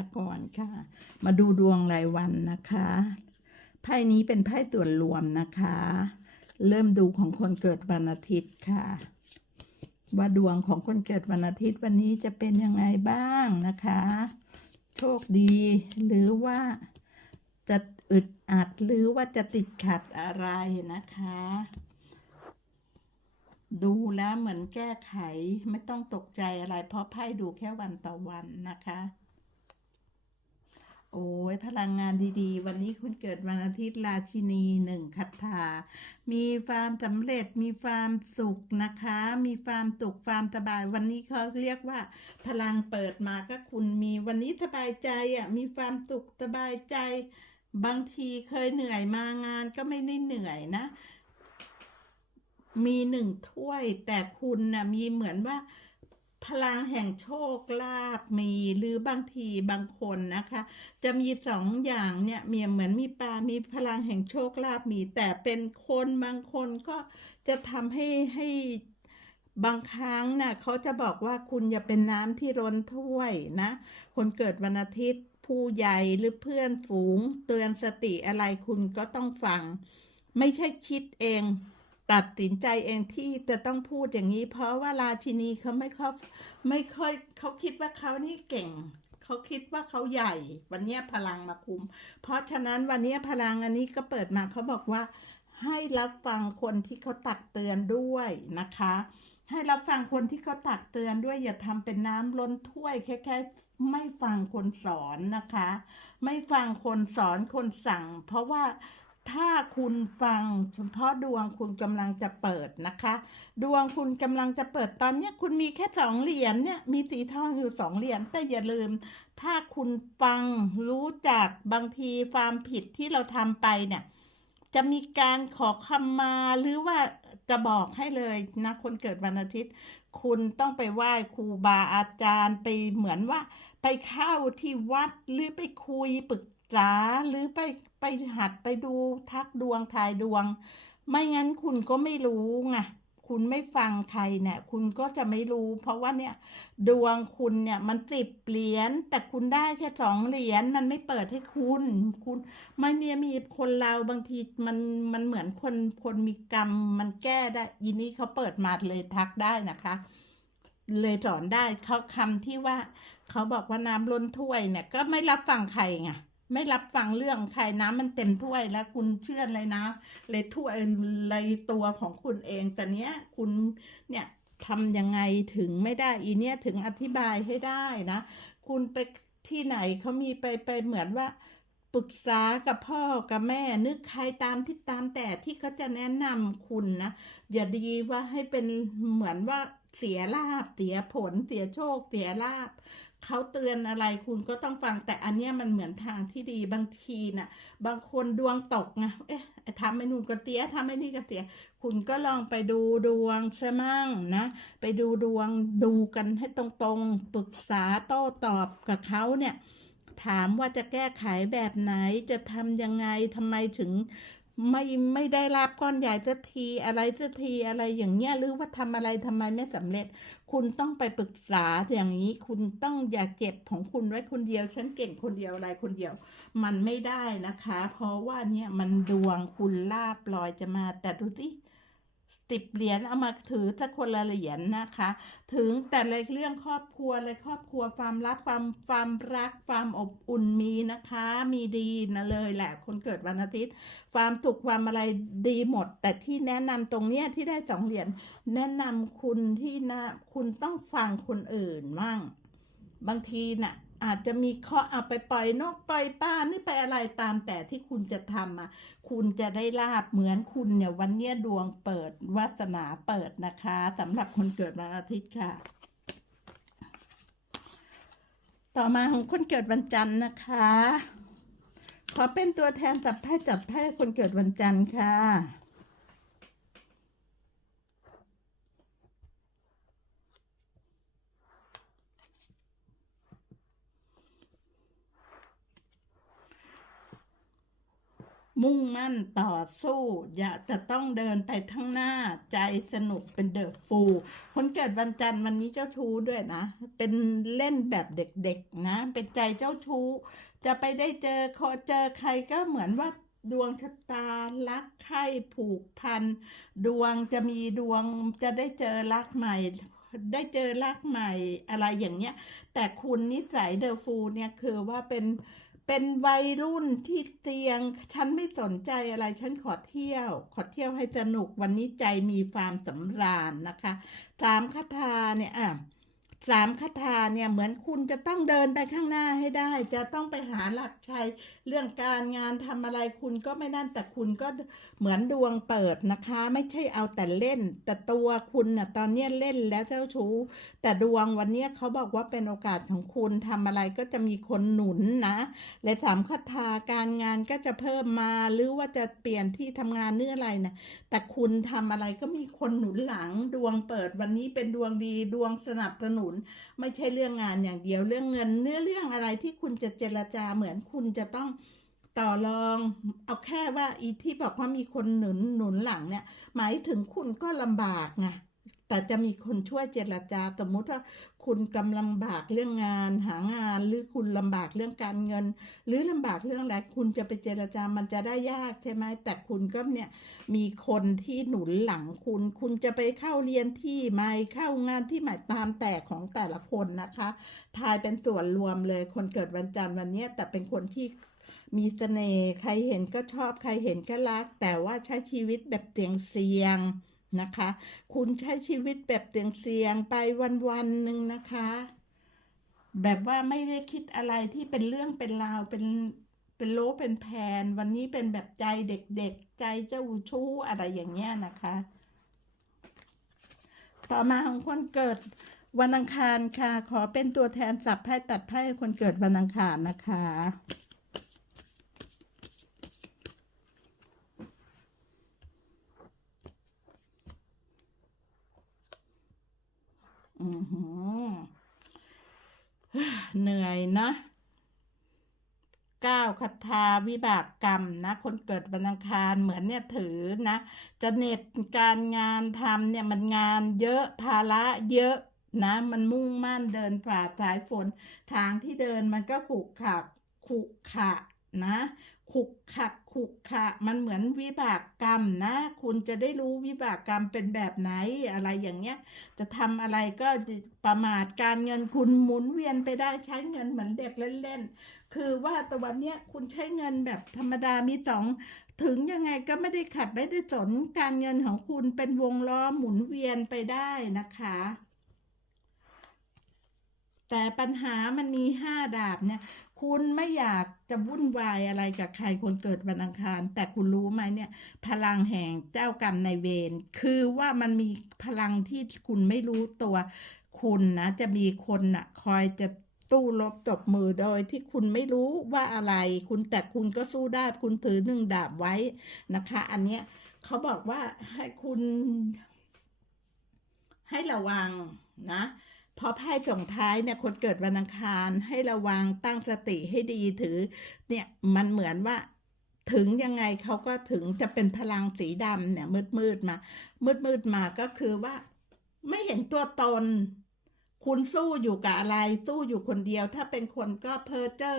ากรค่ะ มาดูดวงรายวันนะคะไพ่นี้เป็นไพ่ตรวจรวมนะคะ เริ่มดูของคนเกิดวันอาทิตย์ค่ะ ว่าดวงของคนเกิดวันอาทิตย์วันนี้จะเป็นยังไงบ้างนะคะ โชคดีหรือว่าจะอึดอัดหรือว่าจะติดขัดอะไรนะคะ ดูแล้วเหมือนแก้ไขไม่ต้องตกใจอะไร เพราะไพ่ดูแค่วันต่อวันนะคะ โอ้ยพลังงานดีๆ วันนี้คุณเกิดวันอาทิตย์ราชินีหนึ่งคัทธามีความสำเร็จมีความสุขนะคะ มีความสุขความสบาย วันนี้เขาเรียกว่า พลังเปิดมาก็คุณมีวันนี้สบายใจอะมีความสุขสบายใจ บางทีเคยเหนื่อยมางานก็ไม่ได้เหนื่อยนะ มีหนึ่งถ้วยแต่คุณนะ่ะมีเหมือนว่า พลังแห่งโชคลาภมีหรือบางทีบางคนนะคะ จะมีสองอย่างเนี่ยมีเหมือนมีปลา มีพลังแห่งโชคลาภมี แต่เป็นคนบางคนก็จะทำให้ให้บางครั้งน่ะเขาจะบอกว่าคุณอย่าเป็นน้ำที่ร้นถ้วยนะ คนเกิดวันอาทิตย์ผู้ใหญ่หรือเพื่อนฝูง เตือนสติอะไรคุณก็ต้องฟัง ไม่ใช่คิดเอง ตัดสินใจเองที่จะต้องพูดอย่างนี้ เพราะว่าราชินีเขาไม่ค่อยไม่ค่อยเขาคิดว่าเขานี่เก่งเขาคิดว่าเขาใหญ่ วันนี้พลังมาคุม เพราะฉะนั้นวันนี้พลังอันนี้ก็เปิดมาเขาบอกว่า ให้รับฟังคนที่เขาตักเตือนด้วยนะคะ ให้รับฟังคนที่เขาตักเตือนด้วยอย่าทำเป็นน้ำล้นถ้วยแค่แค่ไม่ฟังคนสอนนะคะ ไม่ฟังคนสอนคนสั่ง เพราะว่า ถ้าคุณฟังเฉพาะดวงคุณกำลังจะเปิดนะคะ ดวงคุณกำลังจะเปิดตอนนี้คุณมีแค่สองเหรียญเนี่ยมีสีทองอยู่สองเหรียญแต่อย่าลืม ถ้าคุณฟังรู้จักบางทีความผิดที่เราทำไปเนี่ยจะมีการขอคำมาหรือว่าจะบอกให้เลยนะคนเกิดวันอาทิตย์ คุณต้องไปไหว้ครูบาอาจารย์ไปเหมือนว่า ไปเข้าที่วัดหรือไปคุยปรึก ษาหรือไปไปหัดไปดูทักดวงทายดวง ไม่งั้นคุณก็ไม่รู้ไงคุณไม่ฟังใครเนี่ย คุณก็จะไม่รู้ เพราะว่าเนี่ย ดวงคุณเนี่ยมันสิบเหรียญแต่คุณได้แค่สองเหรียญมันไม่เปิดให้คุณ คุณไม่เนี่ยมีคนเราบางทีมันมันเหมือนคนคนมีกรรมมันแก้ได้ยินนี้เขาเปิดมาเลยทักได้นะคะ เลยสอนได้เขาคำที่ว่า เขาบอกว่าน้ำล้นถ้วยเนี่ย ก็ไม่รับฟังใครไง ไม่รับฟังเรื่องใครน้ำมันเต็มถ้วยแล้วคุณเชื่อเลยนะ เลยถ้วยเลยตัวของคุณเอง แต่เนี้ยคุณเนี่ยทำยังไงถึงไม่ได้อีเนี่ยถึงอธิบายให้ได้นะ คุณไปที่ไหนเขามีไปไปเหมือนว่าปรึกษากับพ่อกับแม่ นึกใครตามที่ตามแต่ที่เขาจะแนะนำคุณนะ อย่าดีว่าให้เป็นเหมือนว่าเสียลาบเสียผลเสียโชคเสียลาบ เขาเตือนอะไรคุณก็ต้องฟังแต่อันเนี้ยมันเหมือนทางที่ดีบางทีน่ะ บางคนดวงตกไงเอ๊ะทำไม่นู่นก็เตี้ยทำไม่นี่ก็เตี้ยคุณก็ลองไปดูดวงซะมั่งนะ ไปดูดวงดูกันให้ตรงๆปรึกษาโต้ตอบกับเขาเนี่ย ถามว่าจะแก้ไขแบบไหนจะทำยังไงทำไมถึง ไม่ไม่ได้รับก้อนใหญ่สักทีอะไรสักทีอะไรอย่างเงี้ยหรือว่าทำอะไรทำไมไม่สำเร็จ คุณต้องไปปรึกษาอย่างนี้ คุณต้องอย่าเก็บของคุณไว้คนเดียว ฉันเก่งคนเดียวอะไรคนเดียว มันไม่ได้นะคะ เพราะว่าเนี่ยมันดวงคุณลาบลอยจะมาแต่ดูสิ ติบเหรียญเอามาถือสักคนละเหรียญนะคะ ถึงแต่ในเรื่องครอบครัวเลยครอบครัวความรักความความรักความอบอุ่นมีนะคะ มีดีนะเลยแหละ คนเกิดวันอาทิตย์ ความสุขความอะไรดีหมด แต่ที่แนะนำตรงเนี้ยที่ได้สองเหรียญแนะนำคุณที่นะคุณต้องฟังคนอื่นมั่ง บางทีน่ะ อาจจะมีข้อเอาไปปล่อยนกปล่อยปลานี่ไปอะไรตามแต่ที่คุณจะทำอะคุณจะได้ลาบเหมือนคุณเนี่ยวันเนี้ยดวงเปิดวาสนาเปิดนะคะสำหรับคนเกิดวันอาทิตย์ค่ะ ต่อมาของคนเกิดวันจันทร์นะคะ ขอเป็นตัวแทนจับไพ่จัดไพ่คนเกิดวันจันทร์ค่ะ มุ่งมั่นต่อสู้ อย่าจะต้องเดินไปข้างหน้าใจสนุกเป็นเดอะฟูลคนเกิดวันจันทร์วันนี้เจ้าชู้ด้วยนะ เป็นเล่นแบบเด็กๆนะ เป็นใจเจ้าชู้ จะไปได้เจอขอเจอใครก็เหมือนว่าดวงชะตารักใคร่ผูกพัน ดวงจะมีดวงจะได้เจอรักใหม่ได้เจอรักใหม่อะไรอย่างเงี้ย แต่คุณนิสัยเดอะฟูลเนี่ยคือว่าเป็น เป็นวัยรุ่นที่เตียง ฉันไม่สนใจอะไร ฉันขอเที่ยว ขอเที่ยวให้สนุกวันนี้ใจมีความสำราญนะคะสามคาถาเนี่ยอะ สามคาถาเนี่ยเหมือนคุณจะต้องเดินไปข้างหน้าให้ได้ จะต้องไปหาหลักชัยเรื่องการงานทำอะไรคุณก็ไม่นั่นแต่คุณก็เหมือนดวงเปิดนะคะ ไม่ใช่เอาแต่เล่น แต่ตัวคุณน่ะตอนเนี้ยเล่นแล้วเจ้าชู้ แต่ดวงวันเนี้ยเขาบอกว่าเป็นโอกาสของคุณทำอะไรก็จะมีคนหนุนนะและสามคาถาการงานก็จะเพิ่มมาหรือว่าจะเปลี่ยนที่ทำงานเนื้ออะไรนะแต่คุณทำอะไรก็มีคนหนุนหลังดวงเปิดวันนี้เป็นดวงดีดวงสนับสนุนไม่ใช่เรื่องงานอย่างเดียวเรื่องเงิน เนื้อเรื่องอะไรที่คุณจะเจรจาเหมือนคุณจะต้องต่อรองเอาแค่ว่าอีที่บอกว่ามีคนหนุนหนุนหลังเนี่ย หมายถึงคุณก็ลำบากไง แต่จะมีคนช่วยเจรจาสมมุติว่าคุณกำลังบากเรื่องงานหางาน หรือคุณลำบากเรื่องการเงิน หรือลำบากเรื่องอะไรคุณจะไปเจรจามันจะได้ยากใช่ไหมแต่คุณก็เนี่ยมีคนที่หนุนหลังคุณ คุณจะไปเข้าเรียนที่ใหม่เข้างานที่ใหม่ตามแต่ของแต่ละคนนะคะทายเป็นส่วนรวมเลยคนเกิดวันจันทร์วันนี้แต่เป็นคนที่มีเสน่ห์ใครเห็นก็ชอบใครเห็นก็รัก แต่ว่าใช้ชีวิตแบบเตียงเสียง นะคะ คุณใช้ชีวิตแบบเตียงเสียงๆไปวันๆหนึ่งนะคะ แบบว่าไม่ได้คิดอะไรที่เป็นเรื่องเป็นราวเป็นเป็นโลเป็นแพนวันนี้เป็นแบบใจเด็กๆ ใจเจ้าชู้อะไรอย่างเงี้ยนะคะ ต่อมาของคนเกิดวันอังคารค่ะ ขอเป็นตัวแทนสับไพ่ตัดไพ่คนเกิดวันอังคารนะคะ อือหือ เหนื่อยนะก้าวคาถาวิบากกรรมนะ คนเกิดวันอังคารเหมือนเนี่ยถือนะ จะเหน็ดการงานทำเนี่ยมันงานเยอะภาระเยอะนะ มันมุ่งมั่นเดินฝ่าสายฝน ทางที่เดินมันก็ขรุขระขรุขระนะ ขรุขระขรุขะมันเหมือนวิบากกรรมนะ คุณจะได้รู้วิบากกรรมเป็นแบบไหนอะไรอย่างเงี้ย จะทำอะไรก็ประมาทการเงินคุณหมุนเวียนไปได้ใช้เงินเหมือนเด็กเล่นๆ คือว่าแตะวันเนี้ยคุณใช้เงินแบบธรรมดามีสองถึงยังไงก็ไม่ได้ขัดไม่ได้สนการเงินของคุณเป็นวงล้อหมุนเวียนไปได้นะคะแต่ปัญหามันมีห้าดาบเนี่ย คุณไม่อยากจะวุ่นวายอะไรกับใครคนเกิดวันอังคาร แต่คุณรู้ไหมเนี่ย พลังแห่งเจ้ากรรมในเวรคือว่ามันมีพลังที่คุณไม่รู้ตัว คุณนะจะมีคนน่ะ คอยจะตู้ลบตบมือโดยที่คุณไม่รู้ว่าอะไร คุณแต่คุณก็สู้ได้คุณถือหนึ่งดาบไว้นะคะ อันเนี้ยเขาบอกว่าให้คุณ ให้ระวังนะ พอไพ่ส่งท้ายเนี่ยคนเกิดวันอังคารให้ระวังตั้งสติให้ดีถือ เนี่ยมันเหมือนว่าถึงยังไงเขาก็ถึงจะเป็นพลังสีดำเนี่ยมืดมืดมา มืดมืดมาก็คือว่า ไม่เห็นตัวตน คุณสู้อยู่กับอะไร สู้อยู่คนเดียว ถ้าเป็นคนก็เพ้อเจ้อ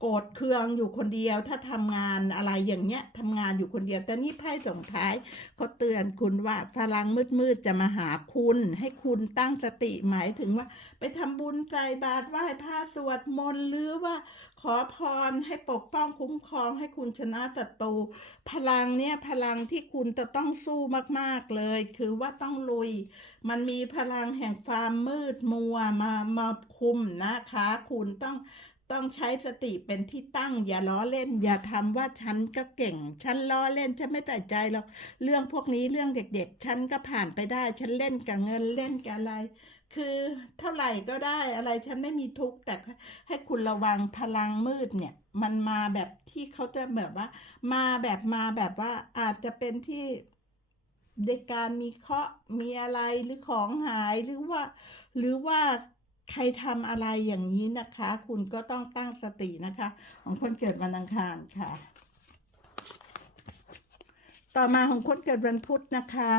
โกรธเคืองอยู่คนเดียวถ้าทำงานอะไรอย่างเงี้ยทำงานอยู่คนเดียว แต่นี่ไพ่ส่งท้ายเขาเตือนคุณว่าพลังมืดๆจะมาหาคุณ ให้คุณตั้งสติหมายถึงว่า ไปทำบุญใส่บาตรไหว้พระสวดมนต์หรือว่า ขอพรให้ปกป้องคุ้มครองให้คุณชนะศัตรูพลังเนี่ยพลังที่คุณจะต้องสู้มากๆเลย คือว่าต้องลุย มันมีพลังแห่งความมืดมัวมามาคุมนะคะ คุณต้อง ต้องใช้สติเป็นที่ตั้ง อย่าล้อเล่น อย่าทำว่าฉันก็เก่ง ฉันล้อเล่นฉันไม่ใส่ใจหรอกเรื่องพวกนี้เรื่องเด็ก ๆ ฉันก็ผ่านไปได้ ฉันเล่นกับเงินเล่นกับอะไร คือเท่าไหร่ก็ได้อะไรฉันไม่มีทุกข์แต่ให้คุณระวังพลังมืดเนี่ย มันมาแบบที่เขาจะแบบว่า มาแบบมาแบบว่าอาจจะเป็นที่ในการมีเคาะมีอะไรหรือของหายหรือว่า หรือว่า ใครทำอะไรอย่างนี้นะคะ คุณก็ต้องตั้งสตินะคะ ของคนเกิดวันอังคารค่ะ ต่อมาของคนเกิดวันพุธนะคะ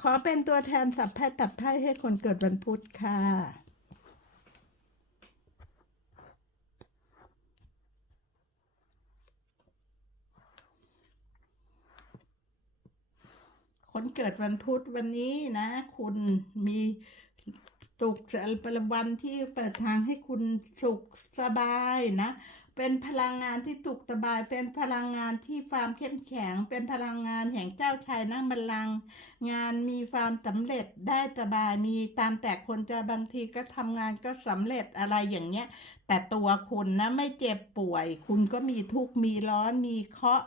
ขอเป็นตัวแทนสับไพ่ตัดไพ่ให้คนเกิดวันพุธค่ะคนเกิดวันพุธวันนี้นะ คุณมี สุขวันที่เปิดทางให้คุณสุขสบายนะ เป็นพลังงานที่สุขสบาย เป็นพลังงานที่ความเข้มแข็ง เป็นพลังงานแห่งเจ้าชายนั่งบัลลังก์งานมีความสำเร็จได้สบายมีตามแต่คนจะบางทีก็ทำงานก็สำเร็จอะไรอย่างเงี้ย แต่ตัวคุณนะไม่เจ็บป่วย คุณก็มีทุกข์มีร้อนมีเคาะ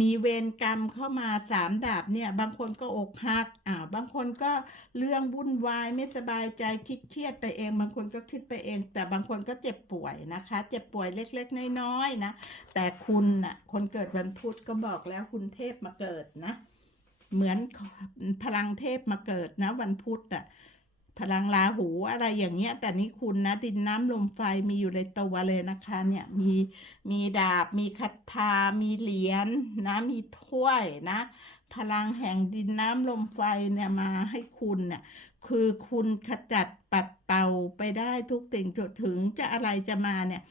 มีเวรกรรมเข้ามาสามดาบเนี่ย บางคนก็อกหักอ่าบางคนก็เรื่องวุ่นวายไม่สบายใจคิดเครียดไปเอง บางคนก็คิดไปเอง แต่บางคนก็เจ็บป่วยนะคะ เจ็บป่วยเล็กๆน้อยๆนะแต่คุณน่ะคนเกิดวันพุธก็บอกแล้วคุณเทพมาเกิดนะ เหมือนพลังเทพมาเกิดนะวันพุธอะ พลังราหูอะไรอย่างเงี้ย แต่นี่คุณนะ ดินน้ำลมไฟมีอยู่ในตัวเลยนะคะ เนี่ยมีมีดาบ มีคาถามีเหรียญนะมีถ้วยนะ พลังแห่งดินน้ำลมไฟเนี่ยมาให้คุณเนี่ยคือคุณขจัดปัดเป่าไปได้ทุกสิ่งจนถึงจะอะไรจะมาเนี่ย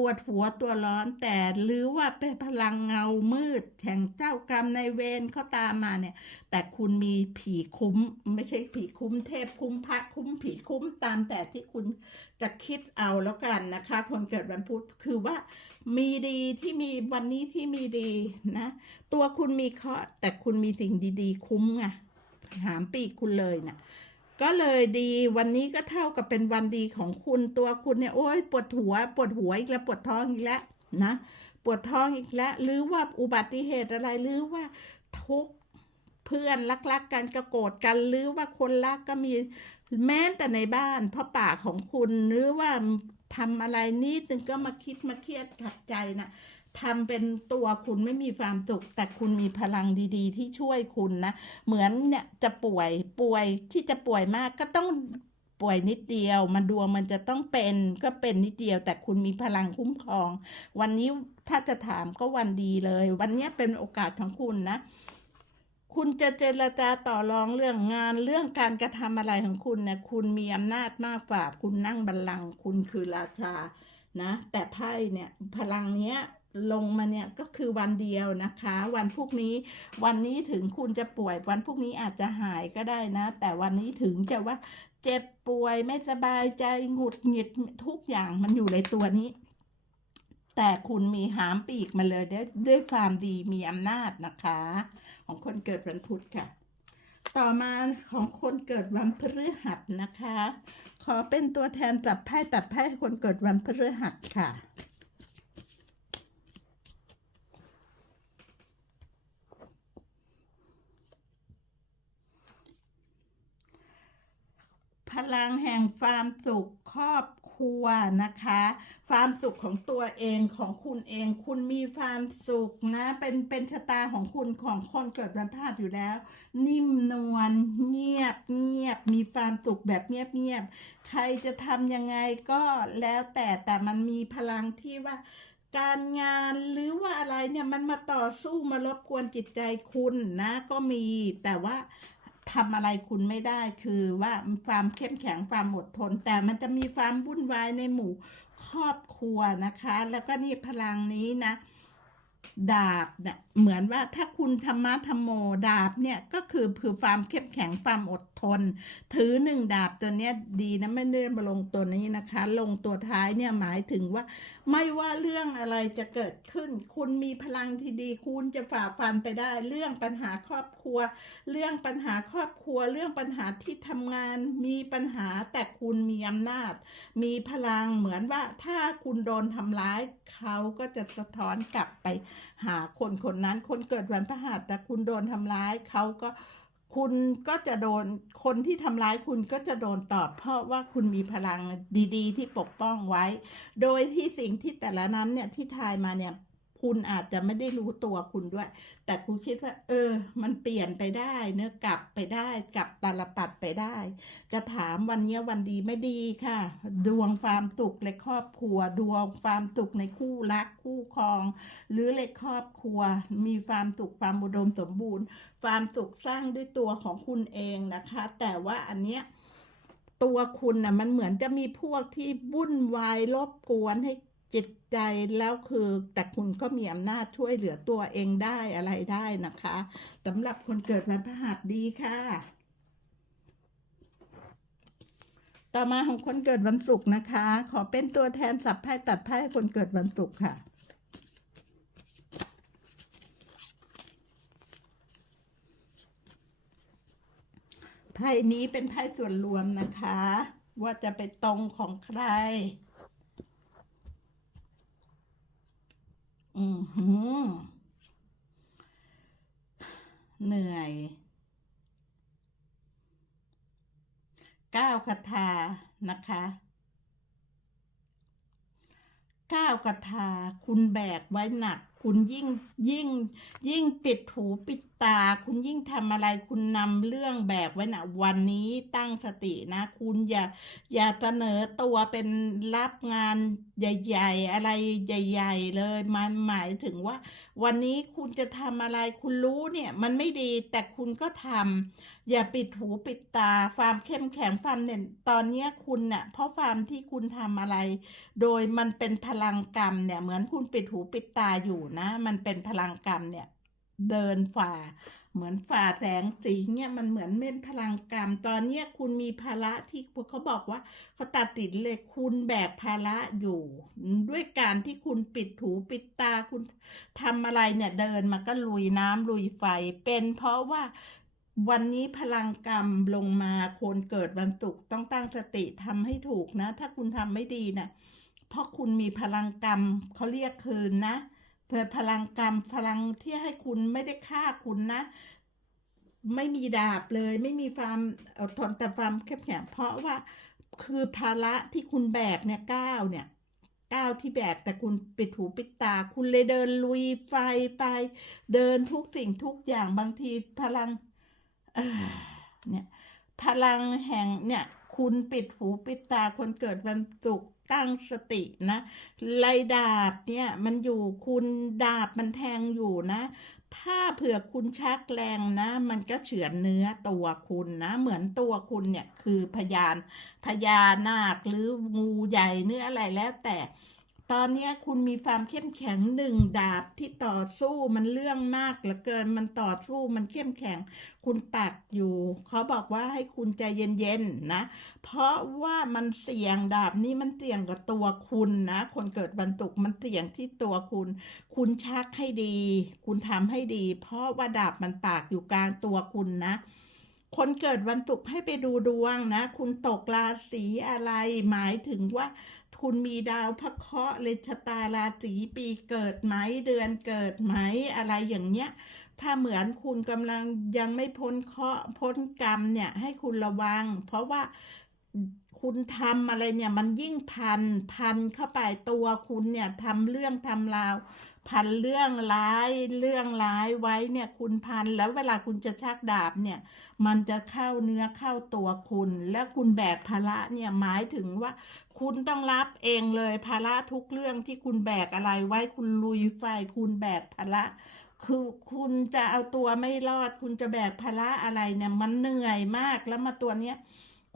ปวดหัวตัวร้อนแต่หรือว่าเป็นพลังเงามืดแห่งเจ้ากรรมในายเวรเขาตามมาเนี่ย แต่คุณมีผีคุ้ม ไม่ใช่ผีคุ้มเทพคุ้มพระคุ้มผีคุ้มตามแต่ที่คุณจะคิดเอาแล้วกันนะคะ คนเกิดวันพุธคือว่ามีดีที่มีวันนี้ที่มีดีนะ ตัวคุณมีเคราะห์แต่คุณมีสิ่งดี ๆ คุ้มไงหามปีกคุณเลยนะ ก็เลยดีวันนี้ก็เท่ากับเป็นวันดีของคุณตัวคุณเนี่ยโอ้ยปวดหัว ปวดหัวอีกแล้วปวดท้องอีกแล้วนะปวดท้องอีกแล้วหรือว่าอุบัติเหตุอะไรหรือว่าทุกเพื่อนรักๆกันก็โกรธกันหรือว่าคนรักก็มีแม้แต่ในบ้านเพ่อป่าของคุณหรือว่าทำอะไรนิดนึงก็มาคิดมาเครียดขัดใจนะ ทำเป็นตัวคุณไม่มีความสุข แต่คุณมีพลังดีๆ ที่ช่วยคุณนะ เหมือนเนี่ยจะป่วยป่วยที่จะป่วยมากก็ต้องป่วยนิดเดียวมันดวงมันจะต้องเป็นก็เป็นนิดเดียว แต่คุณมีพลังคุ้มครอง วันนี้ถ้าจะถามก็วันดีเลย วันนี้เป็นโอกาสของคุณนะ คุณจะเจรจาต่อรองเรื่องงานเรื่องการกระทำอะไรของคุณเนี่ยคุณมีอำนาจมากฝ่าคุณนั่งบัลลังก์คุณคือราชานะ แต่ไพ่เนี่ยพลังเนี้ย ลงมาเนี่ยก็คือวันเดียวนะคะ วันพรุ่งนี้ วันนี้ถึงคุณจะป่วย วันพรุ่งนี้อาจจะหายก็ได้นะ แต่วันนี้ถึงจะว่าเจ็บป่วยไม่สบายใจหงุดหงิดทุกอย่างมันอยู่ในตัวนี้ แต่คุณมีหามปีกมาเลยด้วยด้วยความดีมีอำนาจนะคะ ของคนเกิดวันพุธค่ะ ต่อมาของคนเกิดวันพฤหัสนะคะ ขอเป็นตัวแทนจับไพ่ตัดไพ่คนเกิดวันพฤหัสค่ะ ลังแห่งความสุขครอบครัวนะคะ ความสุขของตัวเองของคุณเอง คุณมีความสุขนะ เป็นเป็นชะตาของคุณของคนเกิดวันพฤหัสอยู่แล้ว นิ่มนวลเงียบเงียบ มีความสุขแบบเงียบเงียบใครจะทำยังไงก็แล้วแต่แต่มันมีพลังที่ว่าการงานหรือว่าอะไรเนี่ยมันมาต่อสู้มารบกวนจิตใจคุณนะ ก็มีแต่ว่า ทำอะไรคุณไม่ได้คือว่าความเข้มแข็งความอดทน แต่มันจะมีความวุ่นวายในหมู่ครอบครัวนะคะ แล้วก็นี่พลังนี้นะ ดาบเนี่ยเหมือนว่าถ้าคุณธรรมะธรรมโมดาบเนี่ยก็คือคือความเข้มแข็งความอดทน ถือหนึ่งดาบตัวเนี้ยดีนะไม่ได้มาลงตัวนี้นะคะ ลงตัวท้ายเนี่ยหมายถึงว่า ไม่ว่าเรื่องอะไรจะเกิดขึ้น คุณมีพลังที่ดี คุณจะฝ่าฟันไปได้ เรื่องปัญหาครอบครัว เรื่องปัญหาครอบครัว เรื่องปัญหาที่ทำงาน มีปัญหาแต่คุณมีอำนาจ มีพลังเหมือนว่าถ้าคุณโดนทำร้ายเขาก็จะสะท้อนกลับไปหาคนคนนั้นคนเกิดวันพฤหัสแต่คุณโดนทำร้ายเขาก็ คุณก็จะโดนคนที่ทำร้ายคุณก็จะโดนตอบ เพราะว่าคุณมีพลังดี ๆ ที่ปกป้องไว้ โดยที่สิ่งที่แต่ละนั้นเนี่ยที่ทายมาเนี่ย คุณอาจจะไม่ได้รู้ตัวคุณด้วย แต่คุณคิดว่า เออ มันเปลี่ยนไปได้ เนื้อกลับไปได้กลับตาลปัดไปได้ จะถามวันนี้วันดีไม่ดีค่ะ ดวงความสุขในครอบครัว ดวงความสุขในคู่รักคู่ครอง หรือในครอบครัว มีความสุขความอุดมสมบูรณ์ ความสุขสร้างด้วยตัวของคุณเองนะคะ แต่ว่าอันเนี้ยตัวคุณนะ่ะมันเหมือนจะมีพวกที่วุ่นวายรบกวนให้ จิตใจแล้วคือแต่คุณก็มีอำนาจช่วยเหลือตัวเองได้อะไรได้นะคะสำหรับคนเกิดวันพฤหัสดีค่ะ ต่อมาของคนเกิดวันศุกร์นะคะ ขอเป็นตัวแทนสับไพ่ตัดไพ่คนเกิดวันศุกร์ค่ะไพ่นี้เป็นไพ่ส่วนรวมนะคะ ว่าจะไปตรงของใคร อือหือ เหนื่อยก้าวคาถานะคะก้าวกระทาคุณแบกไว้หนัก คุณยิ่งยิ่ง ยิ่งปิดหูปิดตา คุณยิ่งทำอะไรคุณนำเรื่องแบกไว้นักวันนี้ตั้งสตินะ คุณอย่าอย่าเสนอตัวเป็นรับงานใหญ่ ๆ อะไรใหญ่ ๆ เลยมันหมายถึงว่า วันนี้คุณจะทำอะไรคุณรู้เนี่ยมันไม่ดีแต่คุณก็ทำอย่าปิดหูปิดตาความเข้มแข็งความเนี่ยตอนเนี้คุณเน่ะเพราะความที่คุณทำอะไร โดยมันเป็นพลังกรรมเนี่ยเหมือนคุณปิดหูปิดตาอยู่นะ มันเป็นพลังกรรมเนี่ย เดินฝ่า เหมือนฝ่าแสงสีเนี่ยมันเหมือนเป็นพลังกรรม ตอนเนี้ยคุณมีภาระที่เขาบอกว่าเขาตัดติดเลยคุณแบกภาระอยู่ ด้วยการที่คุณปิดหูปิดตาคุณทำอะไรเนี่ยเดินมาก็ลุยน้ำลุยไฟ เป็นเพราะว่าวันนี้พลังกรรมลงมาคนเกิดวันศุกร์ต้องตั้งสติทำให้ถูกนะ ถ้าคุณทำไม่ดีนะ่ะเพราะคุณมีพลังกรรมเขาเรียกคืนนะ เพื่อพลังกรรมพลังที่ให้คุณไม่ได้ฆ่าคุณนะ ไม่มีดาบเลย ไม่มีความอดทนแต่ความเข้มแข็งเพราะว่าคือภาระที่คุณแบกเนี่ยก้าวเนี่ยก้าวที่แบกแต่คุณปิดหูปิดตา คุณเลยเดินลุยไฟไป เดินทุกสิ่งทุกอย่างบางทีพลังเเนี่ยพลังแห่งเนี่ย คุณปิดหูปิดตาคนเกิดวันศุกร์ ตั้งสตินะไรดาบเนี่ยมันอยู่คุณดาบมันแทงอยู่นะ ถ้าเผื่อคุณชักแรงนะ มันก็เฉือนเนื้อตัวคุณนะ เหมือนตัวคุณเนี่ยคือพยานพญานาคหรืองูใหญ่เนื้ออะไรแล้วแต่ ตอนนี้คุณมีความเข้มแข็งหนึ่งดาบที่ต่อสู้มันเรื่องมากเหลือเกิน มันต่อสู้มันเข้มแข็ง คุณปักอยู่เขาบอกว่าให้คุณใจเย็นๆนะ เพราะว่ามันเสี่ยงดาบนี้มันเสี่ยงกับตัวคุณนะ คนเกิดวันศุกมันเสี่ยงที่ตัวคุณ คุณชักให้ดี คุณทำให้ดี เพราะว่าดาบมันปากอยู่กลางตัวคุณนะคนเกิดวันศุกร์ให้ไปดูดวงนะ คุณตกราศีอะไร หมายถึงว่า คุณมีดาวพระเคราะห์เลชะตาราศีปีเกิดไหมเดือนเกิดไหมอะไรอย่างเนี้ย ถ้าเหมือนคุณกำลังยังไม่พ้นเคราะห์พ้นกรรมเนี่ยให้คุณระวัง เพราะว่าคุณทำอะไรเนี่ยมันยิ่งพันพันเข้าไปตัวคุณเนี่ยทำเรื่องทำราว พันเรื่องร้ายเรื่องร้ายไว้เนี่ยคุณพันแล้วเวลาคุณจะชักดาบเนี่ยมันจะเข้าเนื้อเข้าตัวคุณ แล้วคุณแบกภาระเนี่ยหมายถึงว่า คุณต้องรับเองเลยภาระทุกเรื่องที่คุณแบกอะไรไว้คุณลุยไฟคุณแบกภาระคือคุณจะเอาตัวไม่รอด คุณจะแบกภาระอะไรเนี่ยมันเหนื่อยมากแล้วมาตัวเนี้ย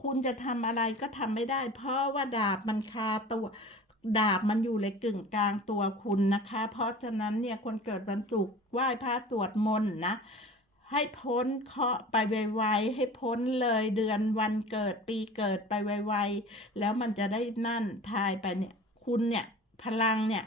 คุณจะทำอะไรก็ทำไม่ได้ เพราะว่าดาบมันคาตัว ดาบมันอยู่ในกึ่งกลางตัวคุณนะคะ เพราะฉะนั้นเนี่ยคนเกิดวันศุกร์ไหว้พระสวดมนต์นะให้พ้นเคราะห์ไปไวๆให้พ้นเลยเดือนวันเกิดปีเกิดไปไวๆแล้วมันจะได้นั่นทายไปเนี่ย คุณเนี่ยพลังเนี่ย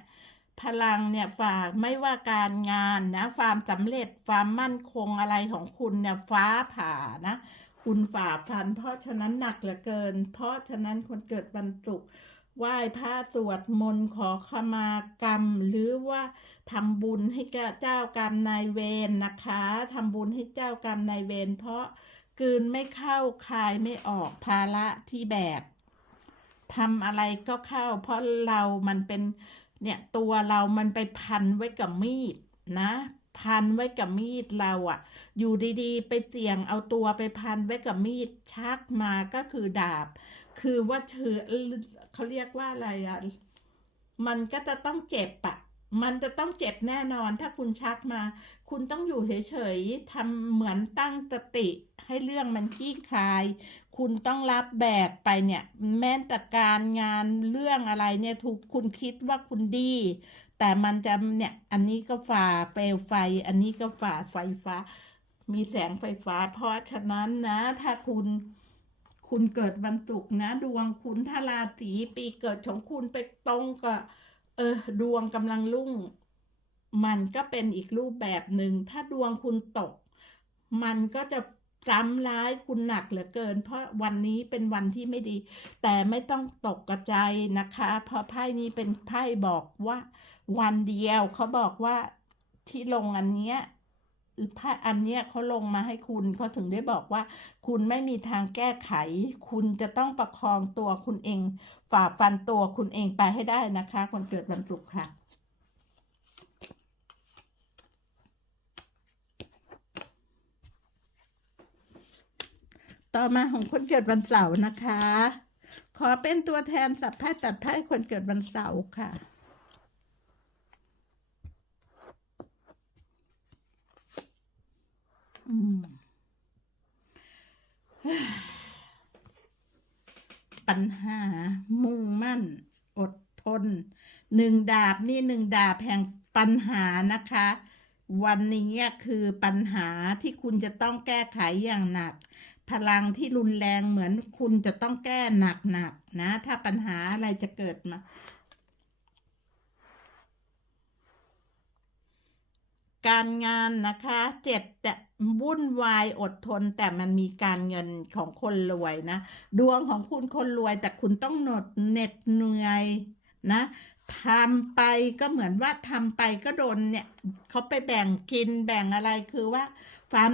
พลังเนี่ยฝากไม่ว่าการงานนะความสำเร็จความมั่นคงอะไรของคุณเนี่ยฟ้าผ่านะ คุณฝ่าฟัน เพราะฉะนั้นหนักเหลือเกิน เพราะฉะนั้นคนเกิดวันศุกร์ ไหว้พระสวดมนต์ขอขมากรรม หรือว่าทำบุญให้กเจ้ากรรมนายเวรนะคะทำบุญให้เจ้ากรรมนายเวรเพราะกืนไม่เข้าคายไม่ออกภาระที่แบกทำอะไรก็เข้า เพราะเรามันเป็นเนี่ยตัวเรามันไปพันไว้กับมีดนะ พันไว้กับมีดเราอะอยู่ดีๆ ไปเสี่ยงเอาตัวไปพันไว้กับมีดชักมาก็คือดาบ คือว่าเธอ เขาเรียกว่าอะไรอะมันก็จะต้องเจ็บอะมันจะต้องเจ็บแน่นอน ถ้าคุณชักมา คุณต้องอยู่เฉยๆทำเหมือนตั้งสติ ให้เรื่องมันคลี่คลาย คุณต้องรับแบกไปเนี่ย แม้แต่การงานเรื่องอะไรเนี่ยถูกคุณคิดว่าคุณดี แต่มันจะเนี่ย อันนี้ก็ฝ่าเปลวไฟ อันนี้ก็ฝ่าไฟฟ้า มีแสงไฟฟ้า เพราะฉะนั้นนะ ถ้าคุณ คุณเกิดวันศุกร์นะ ดวงคุณถ้าราศีปีเกิดของคุณไปตรงกับเออดวงกำลังรุ่ง มันก็เป็นอีกรูปแบบหนึ่ง ถ้าดวงคุณตก มันก็จะซ้ำร้ายคุณหนักเหลือเกิน เพราะวันนี้เป็นวันที่ไม่ดี แต่ไม่ต้องตกกระจนะคะ เพราะไพ่นี้เป็นไพ่บอกว่า วันเดียวเขาบอกว่าที่ลงอันเนี้ย ไพ่อันเนี้ยเขาลงมาให้คุณเขาถึงได้บอกว่า คุณไม่มีทางแก้ไข คุณจะต้องประคองตัวคุณเอง ฝ่าฟันตัวคุณเองไปให้ได้นะคะ คนเกิดวันศุกร์ค่ะต่อมาของคนเกิดวันเสาร์นะคะ ขอเป็นตัวแทนสับไพ่ตัดไพ่คนเกิดวันเสาร์ค่ะ อืม ปัญหา มุ่งมั่น อดทน หนึ่งดาบนี่หนึ่งดาบแห่งปัญหานะคะ วันนี้คือปัญหาที่คุณจะต้องแก้ไขอย่างหนัก พลังที่รุนแรงเหมือนคุณจะต้องแก้หนักๆนะถ้าปัญหาอะไรจะเกิดมา การงานนะคะเจ็ดแต่วุ่นวายอดทนแต่มันมีการเงินของคนรวยนะ ดวงของคุณคนรวยแต่คุณต้องหนดเหน็ดเหนื่อยนะทำไปก็เหมือนว่าทำไปก็โดนเนี่ยเขาไปแบ่งกินแบ่งอะไรคือว่าฟัน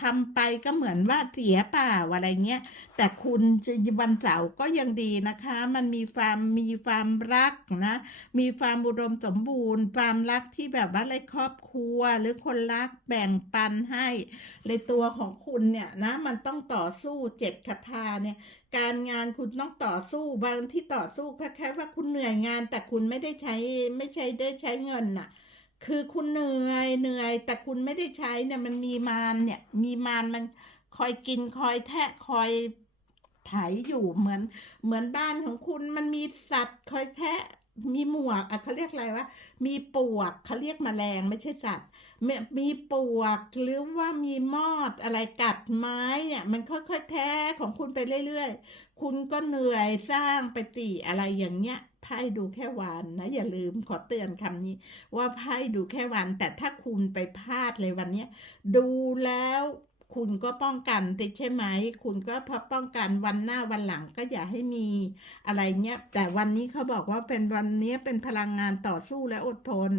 ทำไปก็เหมือนว่าเสียเปล่าอะไรเงี้ย แต่คุณวันเสาร์ก็ยังดีนะคะ มันมีความมีความรักนะ มีความอุดมสมบูรณ์ ความรักที่แบบว่าอะไรครอบครัว หรือคนรักแบ่งปันให้ ในตัวของคุณเนี่ยนะ มันต้องต่อสู้เจ็ดคาถาเนี่ย การงานคุณต้องต่อสู้บางที่ต่อสู้แค่ว่าคุณเหนื่อยงาน แต่คุณไม่ได้ใช้ไม่ใช่ได้ใช้เงินน่ะ คือคุณเหนื่อยเหนื่อย แต่คุณไม่ได้ใช้เนี่ยมันมีมารเนี่ย มีมารมันคอยกินคอยแทะคอยไถอยู่เหมือน เหมือนบ้านของคุณมันมีสัตว์คอยแทะมีหมวกอะเขาเรียกอะไรวะมีปวกเขาเรียกแมลงไม่ใช่สัตว์มีมีปวกหรือว่ามีมอดอะไรกัดไม้เนี่ยมันค่อยๆแทะของคุณไปเรื่อยๆ คุณก็เหนื่อยสร้างไปตีอะไรอย่างเงี้ย ไพ่ดูแค่วันนะ อย่าลืมขอเตือนคำนี้ ว่าไพ่ดูแค่วัน แต่ถ้าคุณไปพลาดเลยวันเนี้ดูแล้วคุณก็ป้องกันติดใช่ไหม คุณก็พอป้องกันวันหน้าวันหลังก็อย่าให้มีอะไรเนี้ย แต่วันนี้เขาบอกว่าเป็นวันเนี้ยเป็นพลังงานต่อสู้และอดทน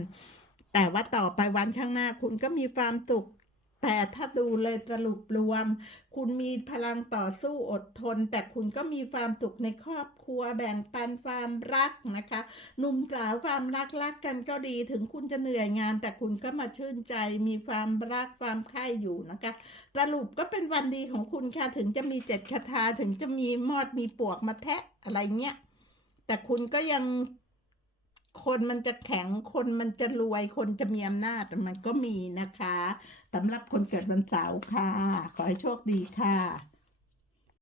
แต่ว่าต่อไปวันข้างหน้า คุณก็มีความสุข แต่ถ้าดูเลยสรุปรวม คุณมีพลังต่อสู้อดทน แต่คุณก็มีความสุขในครอบครัวแบ่งปันความรักนะคะหนุ่มสาวความรักรักกันก็ดีถึงคุณจะเหนื่อยงาน แต่คุณก็มาชื่นใจมีความรักความใคร่อยู่นะคะสรุปก็เป็นวันดีของคุณค่ะถึงจะมีเจ็ดคาถาถึงจะมีมอดมีปวกมาแทะอะไรเงี้ยแต่คุณก็ยัง คนมันจะแข็งคนมันจะรวยคนจะมีอำนาจมันก็มีนะคะสำหรับคนเกิดวันเสาร์ค่ะ ขอให้โชคดีค่ะ